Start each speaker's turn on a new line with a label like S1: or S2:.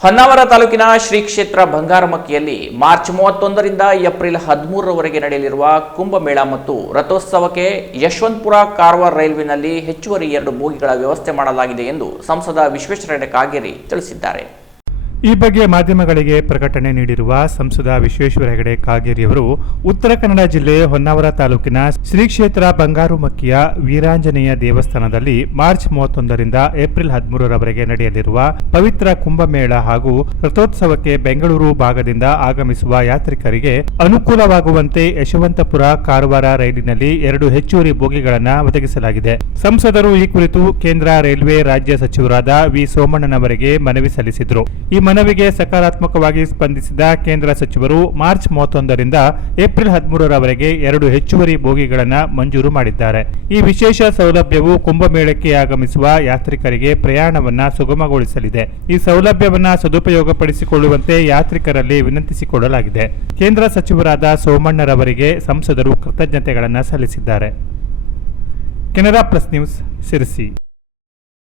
S1: ಹೊನ್ನಾವರ ತಾಲೂಕಿನ ಶ್ರೀ ಕ್ಷೇತ್ರ ಬಂಗಾರಮಕ್ಕಿಯಲ್ಲಿ March ಮೂವತ್ತೊಂದರಿಂದ April ಹದಿಮೂರರವರೆಗೆ ನಡೆಯಲಿರುವ ಕುಂಭಮೇಳ ಮತ್ತು ರಥೋತ್ಸವಕ್ಕೆ ಯಶವಂತಪುರ ಕಾರವಾರ ರೈಲ್ವೆನಲ್ಲಿ ಹೆಚ್ಚುವರಿ ಎರಡು ಬೋಗಿಗಳ ವ್ಯವಸ್ಥೆ ಮಾಡಲಾಗಿದೆ ಎಂದು ಸಂಸದ ವಿಶ್ವೇಶ್ವರಯ್ಯ ಕಾಗೇರಿ ತಿಳಿಸಿದ್ದಾರೆ.
S2: ಈ ಬಗ್ಗೆ ಮಾಧ್ಯಮಗಳಿಗೆ ಪ್ರಕಟಣೆ ನೀಡಿರುವ ಸಂಸದ ವಿಶ್ವೇಶ್ವರ ಹೆಗಡೆ ಕಾಗೇರಿಯವರು ಉತ್ತರ ಕನ್ನಡ ಜಿಲ್ಲೆ ಹೊನ್ನಾವರ ತಾಲೂಕಿನ ಶ್ರೀ ಕ್ಷೇತ್ರ ಬಂಗಾರುಮಕ್ಕಿಯ ವೀರಾಂಜನೇಯ ದೇವಸ್ಥಾನದಲ್ಲಿ ಮಾರ್ಚ್ ಮೂವತ್ತೊಂದರಿಂದ ಏಪ್ರಿಲ್ ಹದಿಮೂರರವರೆಗೆ ನಡೆಯಲಿರುವ ಪವಿತ್ರ ಕುಂಭಮೇಳ ಹಾಗೂ ರಥೋತ್ಸವಕ್ಕೆ ಬೆಂಗಳೂರು ಭಾಗದಿಂದ ಆಗಮಿಸುವ ಯಾತ್ರಿಕರಿಗೆ ಅನುಕೂಲವಾಗುವಂತೆ ಯಶವಂತಪುರ ಕಾರವಾರ ರೈಲಿನಲ್ಲಿ ಎರಡು ಹೆಚ್ಚುವರಿ ಬೋಗಿಗಳನ್ನು ಒದಗಿಸಲಾಗಿದೆ. ಸಂಸದರು ಈ ಕುರಿತು ಕೇಂದ್ರ ರೈಲ್ವೆ ರಾಜ್ಯ ಸಚಿವರಾದ ವಿ ಸೋಮಣ್ಣನವರಿಗೆ ಮನವಿ ಸಲ್ಲಿಸಿದರು. ಮನವಿಗೆ ಸಕಾರಾತ್ಮಕವಾಗಿ ಸ್ಪಂದಿಸಿದ ಕೇಂದ್ರ ಸಚಿವರು ಮಾರ್ಚ್ ಮೂವತ್ತೊಂದರಿಂದ ಏಪ್ರಿಲ್ ಹದಿಮೂರರವರೆಗೆ ಎರಡು ಹೆಚ್ಚುವರಿ ಬೋಗಿಗಳನ್ನು ಮಂಜೂರು ಮಾಡಿದ್ದಾರೆ. ಈ ವಿಶೇಷ ಸೌಲಭ್ಯವು ಕುಂಭಮೇಳಕ್ಕೆ ಆಗಮಿಸುವ ಯಾತ್ರಿಕರಿಗೆ ಪ್ರಯಾಣವನ್ನು ಸುಗಮಗೊಳಿಸಲಿದೆ. ಈ ಸೌಲಭ್ಯವನ್ನು ಸದುಪಯೋಗಪಡಿಸಿಕೊಳ್ಳುವಂತೆ ಯಾತ್ರಿಕರಲ್ಲಿ ವಿನಂತಿಸಿಕೊಳ್ಳಲಾಗಿದೆ. ಕೇಂದ್ರ ಸಚಿವರಾದ ಸೋಮಣ್ಣರವರಿಗೆ ಸಂಸದರು ಕೃತಜ್ಞತೆಗಳನ್ನು ಸಲ್ಲಿಸಿದ್ದಾರೆ. Canara plus news Sirsi